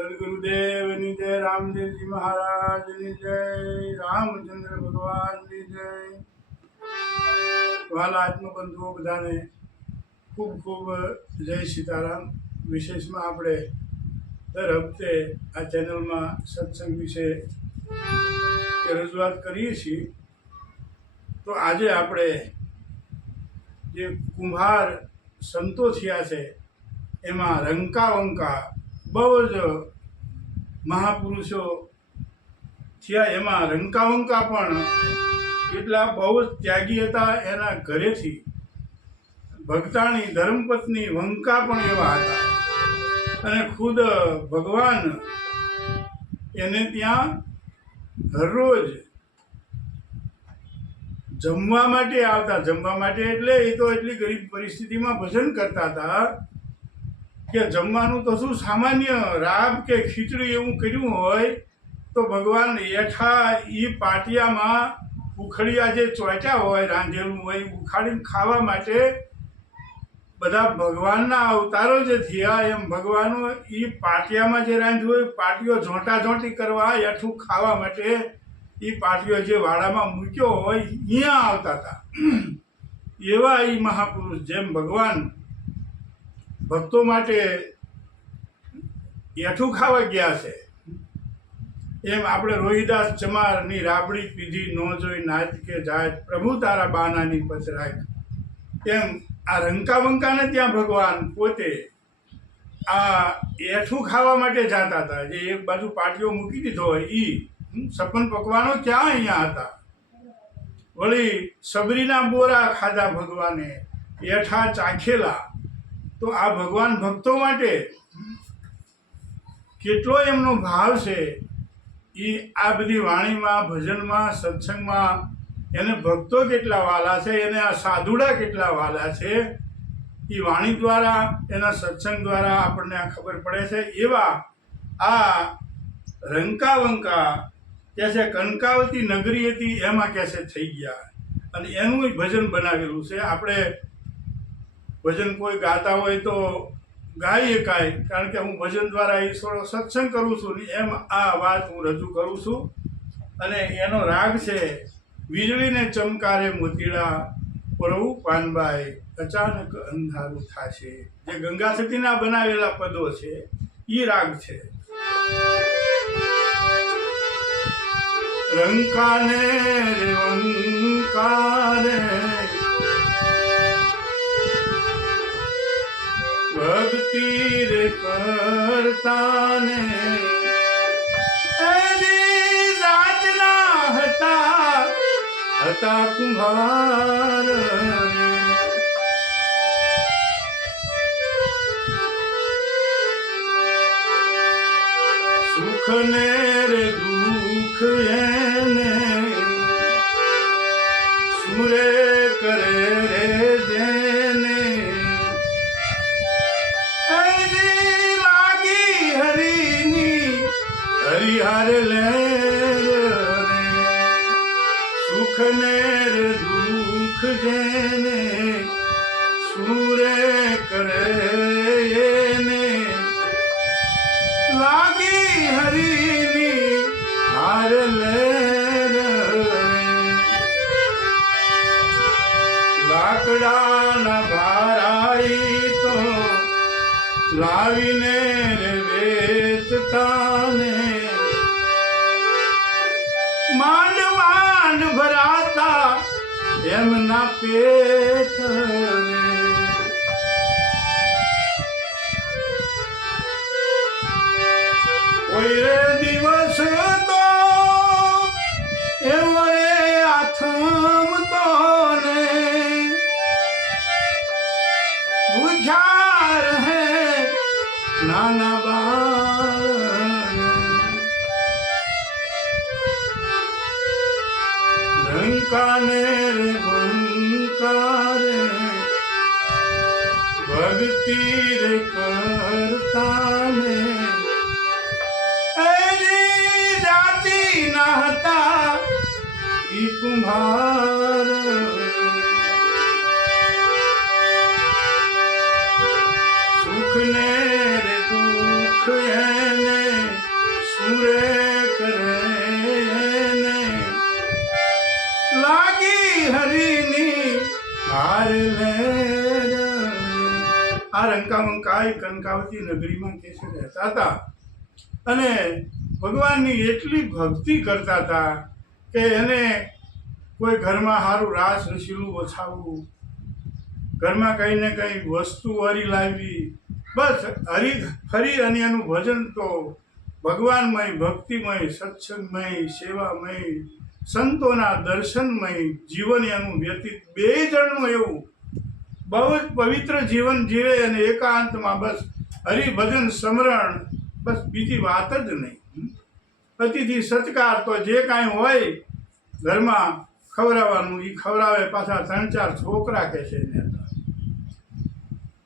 સદગુરુદેવની જય, રામદેવજી મહારાજની જય, રામચંદ્ર ભગવાનની જય. વાલા આત્મબંધુઓ બધાને ખૂબ ખૂબ જય સીતારામ. વિશેષમાં આપણે દર વખતે આ ચેનલમાં સત્સંગ વિશે રજૂઆત કરીએ છીએ. તો આજે આપણે જે કુંભાર સંતો થયા છે એમાં રંકાવંકા બહુ જ મહાપુરુષો થયા. એમાં રંકાવંકા પણ એટલા બહુ જ ત્યાગી હતા. એના ઘરેથી ભક્તાણી ધર્મપત્ની વંકા પણ એવા હતા અને ખુદ ભગવાન એને ત્યાં હરરોજ જમવા માટે આવતા. જમવા માટે એટલે એ તો એટલી ગરીબ પરિસ્થિતિમાં ભજન કરતા હતા કે જમવાનું તો શું સામાન્ય રાબ કે ખીચડી એવું કર્યું હોય તો ભગવાન એઠા એ પાટિયામાં ઉખડિયા જે ચોંટ્યા હોય રાંધેલું હોય ઉખાડીને ખાવા માટે બધા ભગવાનના અવતારો જે થયા એમ ભગવાનો એ પાટિયામાં જે રાંધ્યું હોય પાટીઓ ઝોંટાઝોંટી કરવા એઠું ખાવા માટે એ પાટીઓ જે વાડામાં મૂક્યો હોય અહીંયા આવતા હતા. એવા એ મહાપુરુષ જેમ ભગવાન ભક્તો માટે એઠું ખાવા ગયા છે એમ આપણે રોહિદાસ ચમારની રાબડી પીધી નો જોઈ નાચ કે જાત પ્રભુ તારા બાનાની પચરાય. એમ આ રંકાવંકાને ત્યાં ભગવાન પોતે આ એઠું ખાવા માટે જતા હતા. જે એક બાજુ પાટીઓ મૂકી દીધો હોય એ સપન પકવાનો ક્યાં અહીંયા હતા. વળી સબરીના બોરા ખાધા ભગવાને, એઠા ચાખેલા. તો આ ભગવાન ભક્તો માટે કેટલો એમનો ભાવ છે એ આ બધી વાણીમાં ભજનમાં સત્સંગમાં એને ભક્તો કેટલા વાલા છે, એને આ સાધુડા કેટલા વાલા છે એ વાણી દ્વારા એના સત્સંગ દ્વારા આપણને આ ખબર પડે છે. એવા આ રંકાવંકા કે છે કનકાવતી નગરી હતી એમાં કે છે થઈ ગયા અને એનું ભજન બનાવેલું છે. આપણે ભજન કોઈ ગાતા હોય તો ગાઈ શકાય, કારણ કે હું ભજન દ્વારા એ થોડો સત્સંગ કરું છું એમ આ વાત હું રજૂ કરું છું. અને એનો રાગ છે વીજળીને ચમકારે મોતીડા પરવું પાનબાઈ અચાનક અંધારું થાશે. જે ગંગા સતીના બનાવેલા પદો છે એ રાગ છે. રંકાને રે વંકારે ભક્તિ રે કરતાને એની જાતના હતા કુંભાર. સુખ ને રે દુઃખ એને સુરે કરે રે જેને હરિહર લે સુખ ને દુઃખ જેને સુરે કરે એને લાગી હરિની હાર લે. લાકડાના ભારાઈ તો લાવીને વેચતાને માંડ માંડ ભરાતા એમના પેટ. કોઈ રે દિવસ તો એવો રે આથમ તો ને ભૂખ્યા રહે નાના બાળ. રંકાને રે વંકારે ભક્તિ રે કરતાને એની જાતિ ના હતા ઈ કુંભાર. સુખ ને રે દુઃખ એને બધા કંકાવતી નગરીમાં કે છે રહેતા હતા અને ભગવાનની એટલી ભક્તિ કરતા હતા કે એને કોઈ ઘરમાં સારું રાસ રસીલું વછાવવું, ઘરમાં કંઈ ને કંઈ વસ્તુ હરી લાવવી, બસ હરી ફરી અને એનું ભજન તો ભગવાનમય, ભક્તિમય, સત્સંગમય, સેવામય, સંતોના દર્શનમય જીવન એનું વ્યતીત, બે જણનું એવું બહુ જ પવિત્ર જીવન જીવે અને એકાંતમાં બસ હરિભજન સ્મરણ, બસ બીજી વાત જ નહીં. અતિથિ સત્કાર તો જે કાંઈ હોય ઘરમાં ખવડાવવાનું એ ખવડાવે, પાછા 3-4 છોકરા કે છે ને.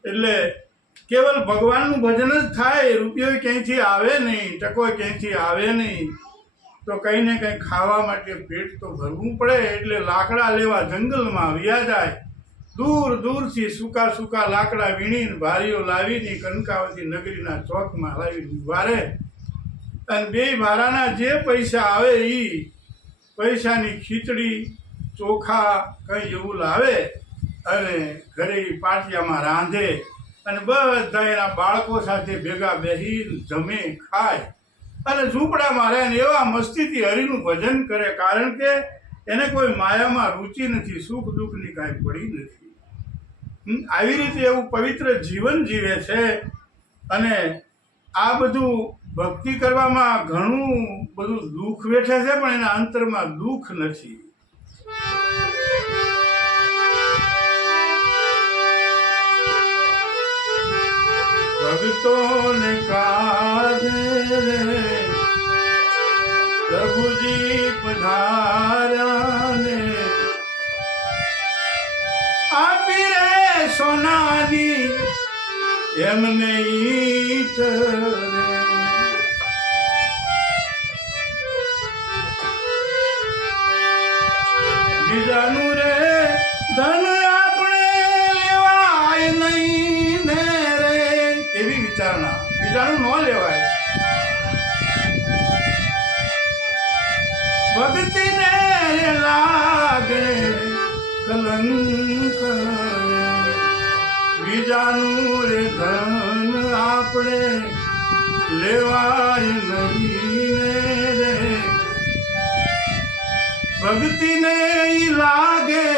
એટલે કેવલ ભગવાનનું ભજન જ થાય, રૂપિયો ક્યાંયથી આવે નહીં, ટકો ક્યાંયથી આવે નહીં, તો કંઈ ને કંઈ ખાવા માટે પેટ તો ભરવું પડે. એટલે લાકડા લેવા જંગલમાં વ્યા જાય, દૂર દૂરથી સૂકા સૂકા લાકડા વીણીને ભારીઓ લાવીને કંકાવતી નગરીના ચોકમાં લાવીને વારે, અને 2 ભારાના જે પૈસા આવે એ પૈસાની ખીચડી ચોખા કંઈ એવું લાવે અને ઘરે પાટિયામાં રાંધે અને બધા એના બાળકો સાથે ભેગા બેસીને જમે, ખાય અને ઝૂંપડામાં રહે ને એવા મસ્તીથી હરિનું ભજન કરે. કારણ કે એને કોઈ માયામાં રુચિ નથી, સુખ દુઃખની કાંઈ પડી નથી. આવી રીતે એવું પવિત્ર જીવન જીવે છે. અને આ બધું ભક્તિ કરવામાં ઘણું બધું દુઃખ વેઠે છે, પણ એના અંતરમાં દુઃખ નથી. ભક્તોને કાજે પ્રભુજી પધાર્યાને આપી રે સોનાની એમને ઈટ બીજાનું રે ધન આપણે લેવાય નહીં ને રે, એવી વિચારણા. બીજાનું ન લેવાય. ભક્તિને લાગે કલંક, બીજાનું રે ધન આપણે લેવાય નહીં રે. ભક્તિને લાગે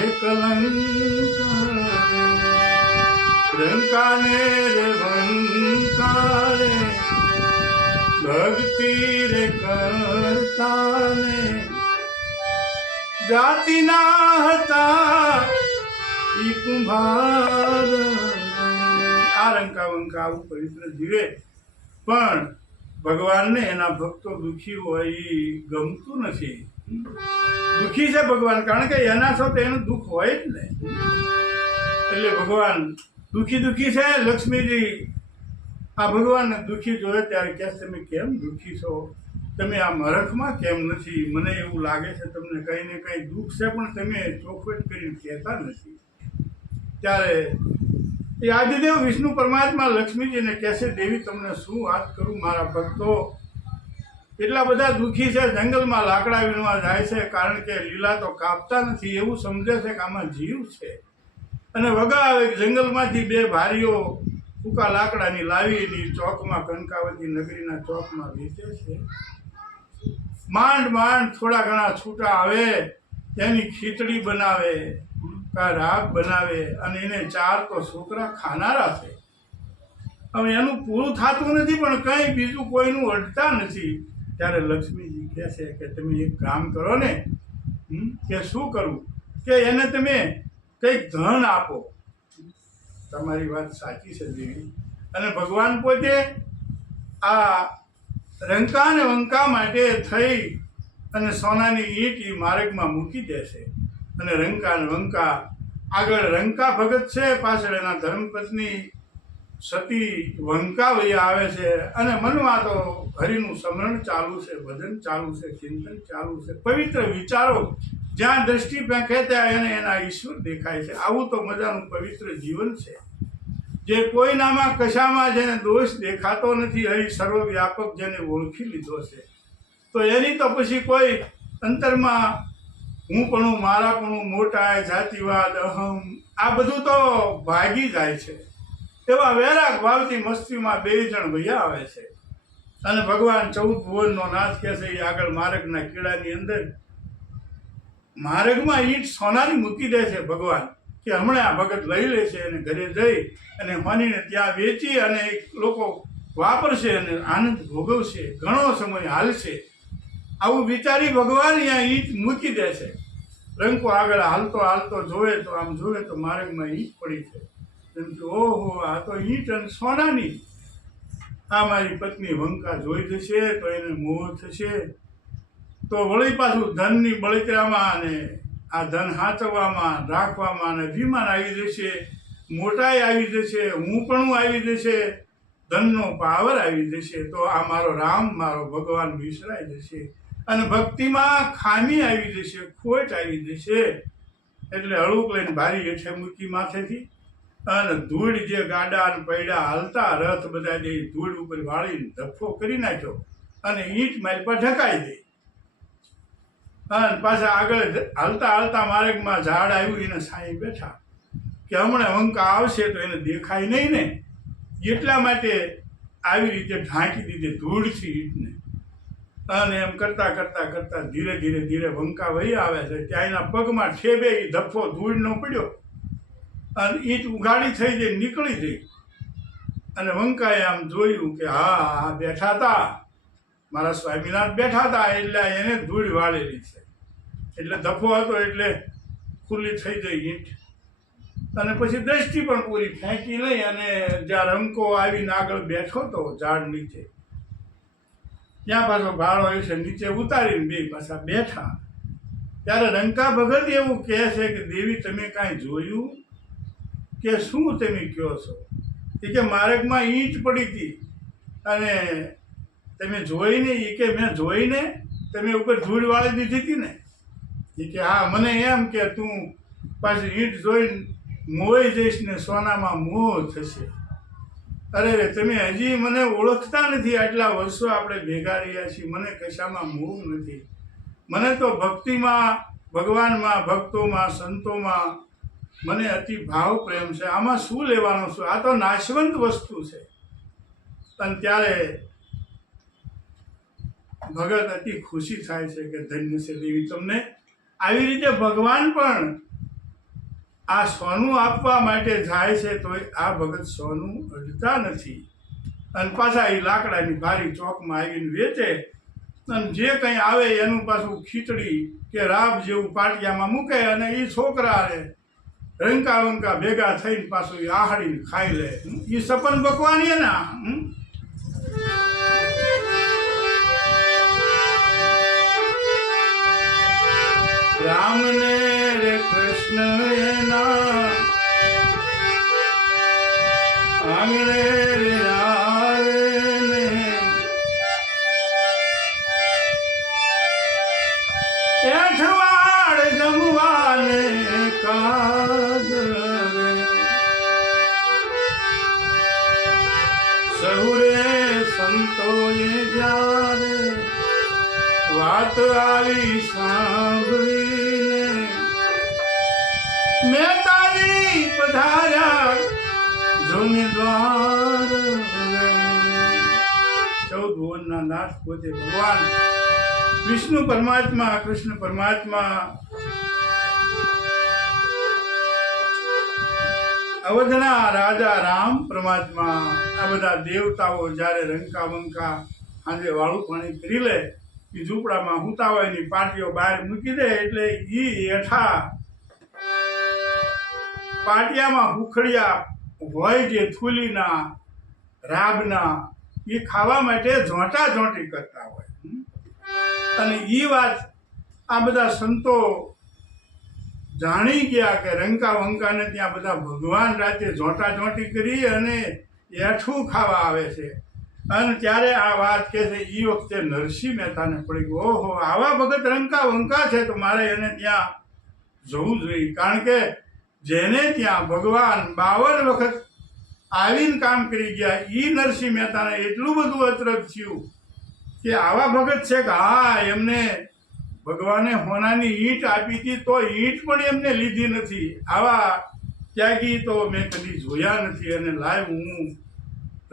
એ કલંક, રંકાને રે વંકારે ભક્તિ રે કરતાને જાતિના હતા ઈ કુંભાર. આ રંકા વંકા આવું પવિત્ર જીવે, પણ ભગવાનને એના ભક્તો દુઃખી હોય એ ગમતું નથી. દુઃખી છે ભગવાન, કારણ કે એના છો તો એનું દુઃખ હોય જ ને. એટલે ભગવાન દુઃખી છે. લક્ષ્મીજી આ ભગવાનને દુઃખી જોયે ત્યારે કહે, તમે કેમ દુઃખી છો? તમે આ મરખમાં કેમ નથી? મને એવું લાગે છે તમને કંઈ ને કંઈ દુઃખ છે, પણ તમે ચોખવટ કરીને કહેતા નથી. ત્યારે એ આદિદેવ વિષ્ણુ પરમાત્મા લક્ષ્મીજીને કહે છે, દેવી તમને શું વાત કરું, મારા ભક્તો એટલા બધા દુઃખી છે, જંગલમાં લાકડા વીણવા જાય છે, કારણ કે લીલા તો કાપતા નથી, એવું સમજે છે કે આમાં જીવ છે. અને વગાવે જંગલમાંથી 2 ભારીઓ સૂકા લાકડાની લાવીની ચોકમાં, કંકાવતી નગરીના ચોકમાં વેચે છે. માંડ થોડા ઘણા છૂટા આવે, એની ખીચડી બનાવે, રાગ બનાવે, અને એને 4 તો છોકરા ખાનારા છે. હવે એનું પૂરું થતું નથી, પણ કંઈ બીજું કોઈનું અડતા નથી. ત્યારે લક્ષ્મીજી કહે છે કે તમે એક કામ કરો ને. કે શું કરવું? કે એને તમે કંઈક ધન આપો. તમારી વાત સાચી છે દેવી. અને ભગવાન પોતે આ રંકા ને વંકા માટે થઈ અને સોનાની ઈંટ એ માર્ગમાં મૂકી દેશે. અને રંકા ને વંકા આગળ રંકા ભગત છે, પાછળ એના ધર્મપત્ની સતી વંકા વહી આવે છે. અને મનમાં તો હરિનું સ્મરણ ચાલુ છે, ભજન ચાલુ છે, ચિંતન ચાલુ છે, પવિત્ર વિચારો જ્યાં દ્રષ્ટિ ફેંકે ત્યાં એને એના ઈશ્વર દેખાય છે. આવું તો મજાનું પવિત્ર જીવન છે, જે કોઈનામાં કશામાં જેને દોષ દેખાતો નથી, હરિ સર્વવ્યાપક જેને ઓળખી લીધો છે, તો એની તો પછી કોઈ અંતરમાં હુંપણું, મારાપણું, મોટા, જાતિવાદ, અહમ આ બધું તો ભાગી જાય છે. એવા વૈરાગ ભાવથી મસ્તીમાં 2 જણ ભૈયા આવે છે અને ભગવાન 14 ભુવનનો નાથ કહે છે એ આગળ માર્ગના કીડાની અંદર માર્ગમાં ઈંટ સોનાની મૂકી દે છે ભગવાન કે હમણાં આ ભગત લઈ લે છે અને ઘરે જઈ અને માનીને ત્યાં વેચી અને લોકો વાપરશે અને આનંદ ભોગવશે, ઘણો સમય હાલશે, આવું વિચારી ભગવાન અહીંયા ઈંટ મૂકી દે છે. રંકો આગળ હાલતો હાલતો જોવે તો આમ જોવે તો માર્ગમાં ઈંટ પડી છે. એમ કે ઓહો, આ તો ઈંટ અને સોનાની, આ મારી પત્ની વંકા જોઈ જશે તો એને મોહ થશે, તો વળી પાછું ધનની બળતરામાં અને આ ધન સાચવવામાં રાખવામાં અને અભિમાન આવી જશે, મોટાઈ આવી જશે, હું પણ આવી જશે, ધનનો પાવર આવી જશે, તો આ મારો રામ મારો ભગવાન વિસરાઈ જશે અને ભક્તિમાં ખામી આવી જશે, ખોટ આવી જશે. એટલે હળુક લઈને બારી હેઠે મૂકી માથેથી અને ધૂળ જે ગાડા અને પૈડા હાલતા રથ બધા જે ધૂળ ઉપર વાળીને ધફ્ફો કરી નાખ્યો અને ઈંટ મારી પર ઢકાઈ દઈ અને પાછા આગળ હાલતા હાલતા માર્ગમાં ઝાડ આવ્યું, એને સાંઈ બેઠા કે હમણાં વંકા આવશે તો એને દેખાય નહીં ને, એટલા માટે આવી રીતે ઢાંકી દીધી ધૂળથી ઈંટને. અને એમ કરતાં કરતાં કરતાં ધીરે ધીરે ધીરે વંકા વહી આવે છે. ત્યાં એના પગમાં ઠેબે એ ધફ્ફો ધૂળનો પડ્યો અને ઈંટ ઉઘાડી થઈ જઈ નીકળી ગઈ અને વંકાએ આમ જોયું કે હા બેઠા હતા, મારા સ્વામિનાથ બેઠા હતા, એટલે એને ધૂળ વાળેલી છે, એટલે ધફ્ફો હતો એટલે ખુલ્લી થઈ ગઈ ઈંટ. અને પછી દ્રષ્ટિ પણ પૂરી ફેંકી લઈ અને જ્યાં રંકો આવીને આગળ બેઠો હતો ઝાડ નીચે, ત્યાં પાછો ભાળો છે નીચે ઉતારીને 2 પાછા બેઠા. ત્યારે રંકા ભગત એવું કહે છે કે દેવી તમે કાંઈ જોયું કે શું તમે કહો છો? એ કે માર્ગમાં ઈંટ પડી હતી અને તમે જોઈને, એ કે મેં જોઈને તમે ઉપર ધૂળ વાળી દીધી હતી ને? એ કે હા, મને એમ કે તું પાછી ઈંટ જોઈને મોઈ જઈશ ને સોનામાં મોહ થશે. અરે તમે હજી મને ઓળખતા નથી, આટલા વર્ષો આપણે ભેગા રહ્યા છીએ, મને કશામાં મોહ નથી. મને તો ભક્તિમાં, ભગવાનમાં, ભક્તોમાં, સંતોમાં મને અતિ ભાવ પ્રેમ છે. આમાં શું લેવાનું છે? આ તો નાશવંત વસ્તુ છે. અને ત્યારે ભગત અતિ ખુશી થાય છે કે ધન્ય છે દેવી તમને. આવી રીતે ભગવાન પણ આ સોનું આપવા માટે જાય છે તો આ ભગત સોનું અડતા નથી અને પાછા એ લાકડાની ભારી ચોકમાં આવીને વેચે અને જે કંઈ આવે એનું પાછું ખીચડી કે રાબ જેવું પાટિયામાં મૂકે અને એ છોકરા રંકા વંકા ભેગા થઈને પાછું એ આહાડીને ખાઈ લે. એ સપન ભગવાન ના રામને રે કૃષ્ણ એના આંગણે રે આવે ને એઠવાડ જમવાને કાદરે સહુરે સંતોએ જ્યારે વાત આવી સાંભળીને મહેતાજી પધાર્યા જોને દ્વાર. 14 ભુવનના નાથ પોતે ભગવાન વિષ્ણુ પરમાત્મા, કૃષ્ણ પરમાત્મા, અવધના રાજા રામ પરમાત્મા, આ બધા દેવતાઓ જ્યારે રંકા વંકા આજે વાળું પાણી કરી લે, એ ઝૂંપડામાં હુતા હોય ની પાટીઓ બહાર મૂકી દે એટલે એ હેઠા પાટિયામાં હુખડિયા હોય જે થૂલીના રાબના, એ ખાવા માટે ઝોંટા ઝોંટી કરતા હોય. અને એ વાત આ બધા સંતો જાણી ગયા કે રંકા વંકાને ત્યાં બધા ભગવાન રાતે ઝોંટા ઝોંટી કરી અને એઠું ખાવા આવે છે. અને ત્યારે આ વાત કહે છે, એ વખતે નરસિંહ મહેતાને પડી ગયું, ઓહો આવા ભગત રંકા વંકા છે તો મારે એને ત્યાં જવું જોઈએ. કારણ કે જેને ત્યાં ભગવાન 52 વખત આવીને કામ કરી ગયા, એ નરસિંહ મહેતાને એટલું બધું અચરજ થયું કે આવા ભગત છે કે હા એમને ભગવાને હોનાની ઈંટ આપી હતી તો ઈંટ પણ એમને લીધી નથી. આવા ત્યાગી તો મેં કદી જોયા નથી અને લાઈવ હું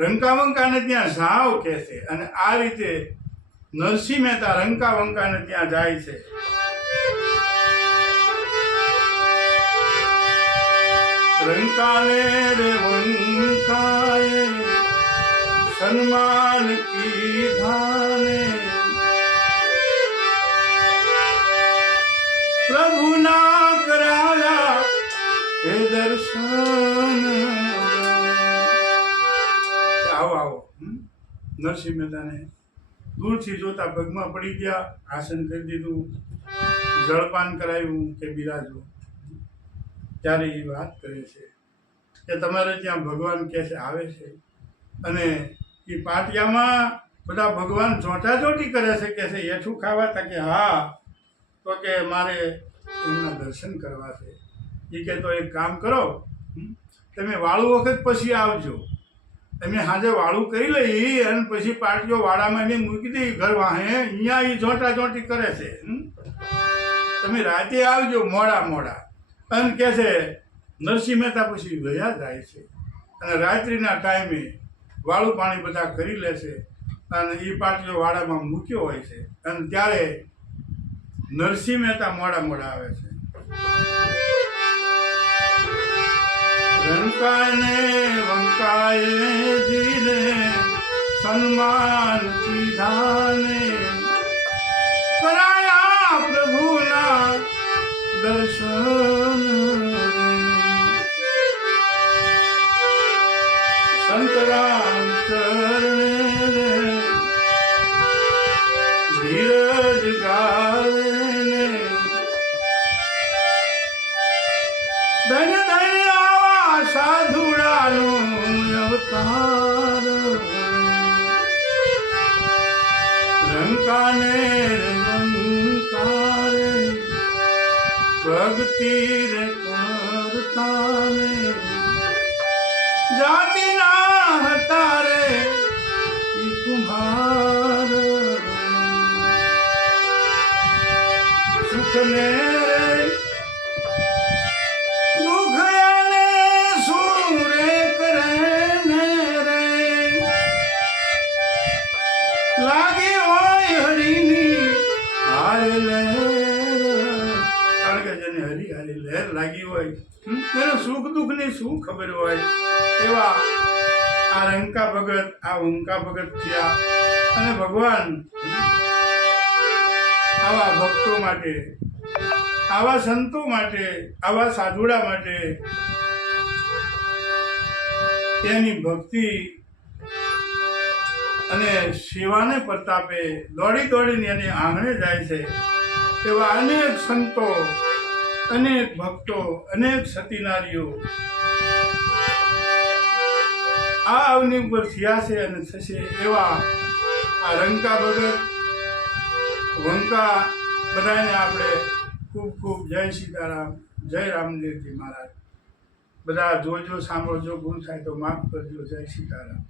રંકાવંકાને ત્યાં જાવ કહે છે. અને આ રીતે નરસિંહ મહેતા રંકાવંકાને ત્યાં જાય છે. રંકાને રે વંકાએ સન્માન કીધાને પ્રભુના કરાયા હે દર્શન. આવો આવો. નરસિંહ મહેતાને દૂરથી જોતા પગમાં પડી ગયા, આસન કરી દીધું, જળપાન કરાવ્યું કે બિરાજો. ત્યારે એ વાત કરે છે કે તમારે ત્યાં ભગવાન કે છે આવે છે અને એ પાટિયામાં બધા ભગવાન ચોંટાચોટી કરે છે કે છે એઠું ખાવા તા કે હા, તો કે મારે એમના દર્શન કરવા છે. એ કે તો એક કામ કરો, તમે વાળું વખત પછી આવજો. તમે સાંજે વાળું કરી લઈ અને પછી પાટીઓ વાડામાં એને મૂકી દઈ ઘર વાહે, અહીંયા એ ચોંટાચોટી કરે છે. તમે રાતે આવજો મોડા મોડા. અને કહે છે નરસિંહ મહેતા પછી ગયા જાય છે અને રાત્રિના ટાઈમે વાળું પાણી બધા કરી લે છે અને એ પાટીઓ વાડામાં મૂક્યો હોય છે. અને ત્યારે નરસિંહ મહેતા મોડા મોડા આવે છે. રંકાને વંકાએ જીને સન્માન કીધાને કરાયા પ્રભુના દર્શન. સંત રામ ચરણે ધીરજ ગાવે ધન્ય ધન્ય આવા સાધુડાનું અવતાર. રંકાને રંકારે ભક્તિ રે કરતાને જાતિના હતા રે ઈ કુંભાર. સુખને રે દુઃખ એને શું રે કરે ને રે લાગી હોય હરિની હારે લહેર. કારણ કે જેને હરી હારી લહેર લાગી હોય તેને સુખ દુઃખ ની શું ખબર હોય. એવા આ રંકા ભગત, આ વંકા ભગત થયા. અને ભગવાન આવા ભક્તો માટે, આવા સંતો માટે, આવા સાધુડા માટે એની ભક્તિ અને સેવાને પ્રતાપે દોડી દોડીને એની આંગણે જાય છે. એવા અનેક સંતો, અનેક ભક્તો, અનેક સતીનારીઓ આ અવની ઉપર થયા છે અને થશે. એવા આ રંકા ભગત, વંકા બધાને આપણે ખૂબ ખૂબ જય સીતારામ, જય રામદેવજી મહારાજ. બધા જોજો, સાંભળજો, ભૂલ થાય તો માફ કરજો. જય સીતારામ.